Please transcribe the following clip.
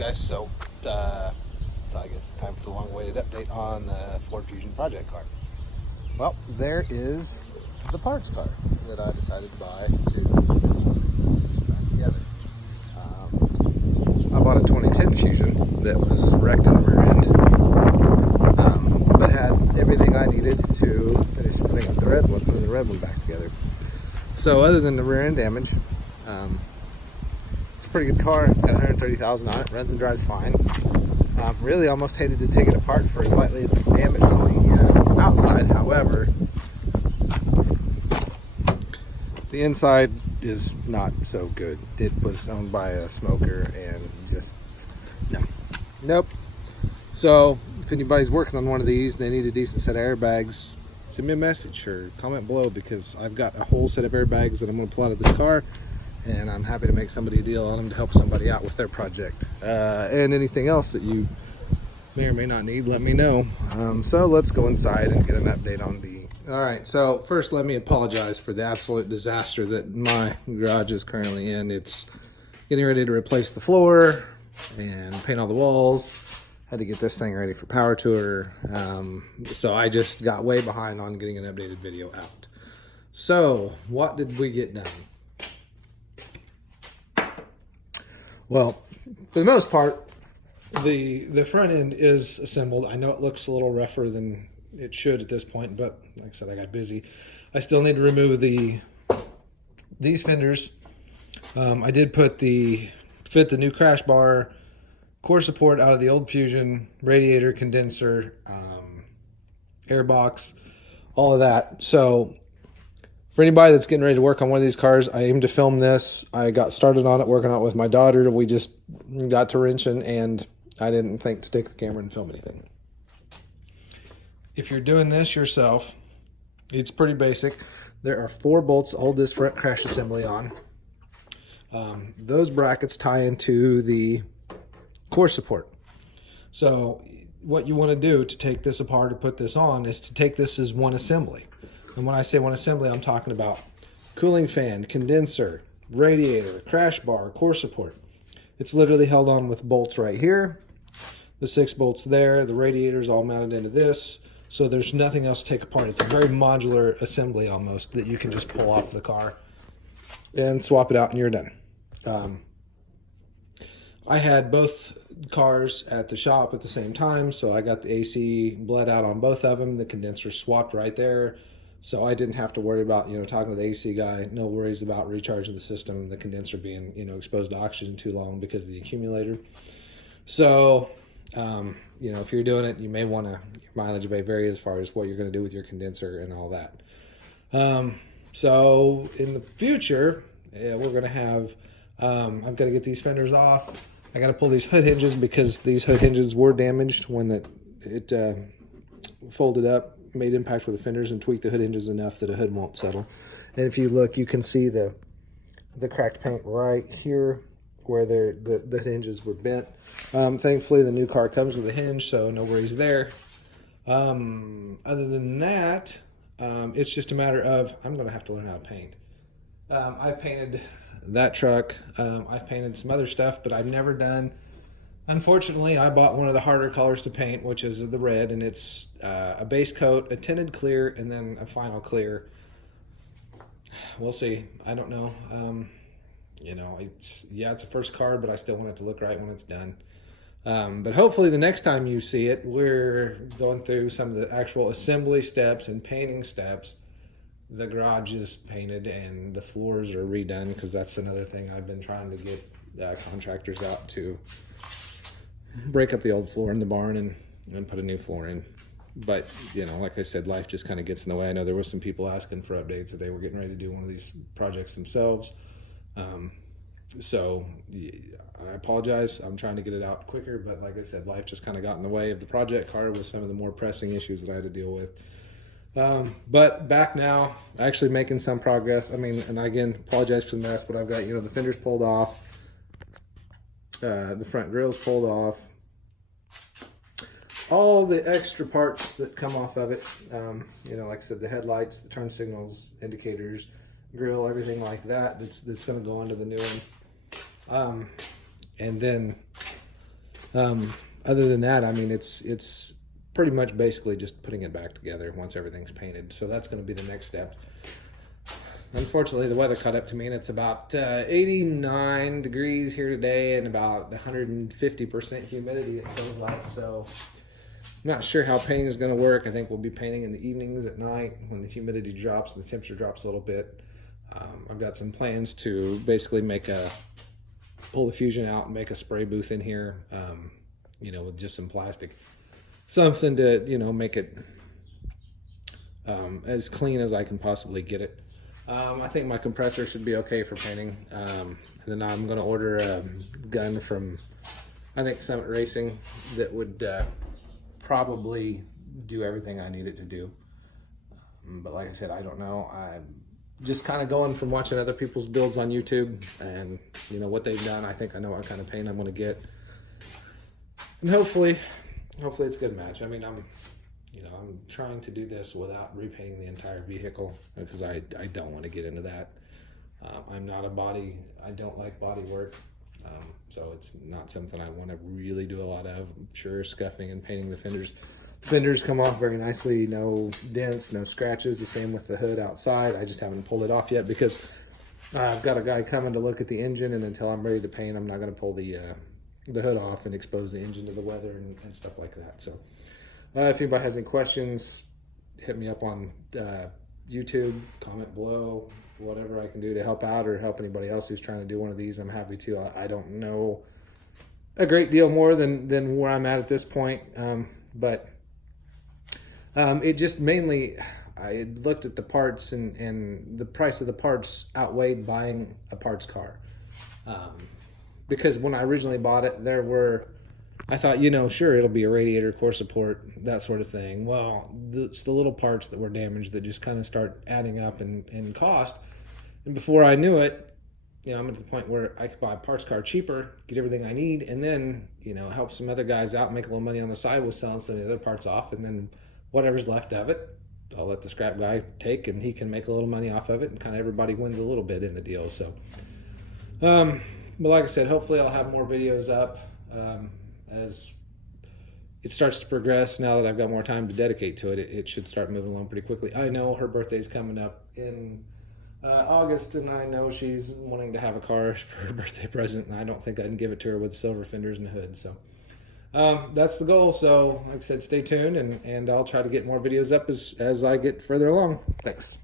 guys? So I guess it's time for the long-awaited update on the Ford Fusion project car. Well, there is the parts car that I decided to buy to finish back together. I bought a 2010 Fusion that was wrecked in the rear end, but had everything I needed to finish putting up the red one, putting the red one back together. So other than the rear end damage, it's a pretty good car. It's got 130,000 on it, runs and drives fine. Really almost hated to take it apart for slightly damage on the outside. However, the inside is not so good. It was owned by a smoker and just, nope. So if anybody's working on one of these and they need a decent set of airbags, send me a message or comment below, because I've got a whole set of airbags that I'm going to pull out of this car, and I'm happy to make somebody a deal on them to help somebody out with their project. And anything else that you may or may not need, let me know. So let's go inside and get an update on the... All right, so first let me apologize for the absolute disaster that my garage is currently in. It's getting ready to replace the floor and paint all the walls. Had to get this thing ready for power tour. So I just got way behind on getting an updated video out. So what did we get done? Well, for the most part, the front end is assembled. I know it looks a little rougher than it should at this point, but like I said, I got busy. I still need to remove these fenders. I did fit the new crash bar, core support out of the old Fusion, radiator, condenser, air box, all of that. So for anybody that's getting ready to work on one of these cars, I aim to film this. I got started on it, working on it with my daughter. We just got to wrenching, and I didn't think to take the camera and film anything. If you're doing this yourself, it's pretty basic. There are 4 bolts that hold this front crash assembly on. Those brackets tie into the core support. So what you want to do to take this apart or put this on is to take this as one assembly. And when I say one assembly, I'm talking about cooling fan, condenser, radiator, crash bar, core support. It's literally held on with bolts right here. The 6 bolts there, the radiator is all mounted into this. So there's nothing else to take apart. It's a very modular assembly almost that you can just pull off the car and swap it out and you're done. I had both cars at the shop at the same time, so I got the AC bled out on both of them. The condenser swapped right there, so I didn't have to worry about, talking to the AC guy. No worries about recharging the system, the condenser being, exposed to oxygen too long because of the accumulator. So, if you're doing it, you may want to, your mileage may vary as far as what you're going to do with your condenser and all that. So in the future, we're going to have, I've got to get these fenders off. I got to pull these hood hinges because these hood hinges were damaged when it folded up, made impact with the fenders, and tweaked the hood hinges enough that a hood won't settle. And if you look, you can see the cracked paint right here where the hinges were bent. Thankfully, the new car comes with a hinge, so no worries there. Other than that, it's just a matter of, I'm going to have to learn how to paint. I've painted that truck. I've painted some other stuff, but I've never done... Unfortunately, I bought one of the harder colors to paint, which is the red, and it's a base coat, a tinted clear, and then a final clear. We'll see. I don't know. It's a first card, but I still want it to look right when it's done. But hopefully the next time you see it, we're going through some of the actual assembly steps and painting steps. The garage is painted and the floors are redone, because that's another thing I've been trying to get contractors out to break up the old floor in the barn and put a new floor in. But, like I said, life just kind of gets in the way. I know there was some people asking for updates that they were getting ready to do one of these projects themselves. So I apologize. I'm trying to get it out quicker, but like I said, life just kind of got in the way of the project car with some of the more pressing issues that I had to deal with. But back now, actually making some progress. I mean, and again, apologize for the mess, but I've got, the fenders pulled off, the front grill's pulled off, all the extra parts that come off of it. Like I said, the headlights, the turn signals, indicators, grill, everything like that. That's going to go into the new one. And then Other than that, I mean, it's pretty much basically just putting it back together once everything's painted. So that's going to be the next step. Unfortunately, the weather caught up to me, and it's about 89 degrees here today and about 150% humidity, it feels like. So I'm not sure how painting is going to work. I think we'll be painting in the evenings at night when the humidity drops and the temperature drops a little bit. I've got some plans to basically pull the Fusion out and make a spray booth in here, you know, with just some plastic. Something to, you know, make it as clean as I can possibly get it. I think my compressor should be okay for painting. And then I'm going to order a gun from, I think, Summit Racing that would probably do everything I need it to do. But like I said, I don't know. I'm just kind of going from watching other people's builds on YouTube and, you know, what they've done. I think I know what kind of paint I'm going to get. And hopefully it's a good match. I mean, I'm trying to do this without repainting the entire vehicle because I don't want to get into that. I don't like body work, so it's not something I want to really do a lot of. I'm sure scuffing and painting the fenders. Fenders come off very nicely, no dents, no scratches. The same with the hood outside. I just haven't pulled it off yet because I've got a guy coming to look at the engine, and until I'm ready to paint, I'm not going to pull the hood off and expose the engine to the weather and stuff like that. So if anybody has any questions, hit me up on YouTube, comment below, whatever I can do to help out or help anybody else who's trying to do one of these. I'm happy to. I don't know a great deal more than where I'm at this point, but it just mainly, I looked at the parts and the price of the parts outweighed buying a parts car. Because when I originally bought it, I thought, you know, sure, it'll be a radiator, core support, that sort of thing. Well, it's the little parts that were damaged that just kind of start adding up in cost. And before I knew it, you know, I'm at the point where I could buy a parts car cheaper, get everything I need, and then, you know, help some other guys out, make a little money on the side with selling some of the other parts off, and then whatever's left of it, I'll let the scrap guy take, and he can make a little money off of it, and kind of everybody wins a little bit in the deal. So, but like I said, hopefully I'll have more videos up as it starts to progress. Now that I've got more time to dedicate to it, it should start moving along pretty quickly. I know her birthday's coming up in August, and I know she's wanting to have a car for her birthday present, and I don't think I can give it to her with silver fenders and a hood. So that's the goal. So like I said, stay tuned, and I'll try to get more videos up as I get further along. Thanks.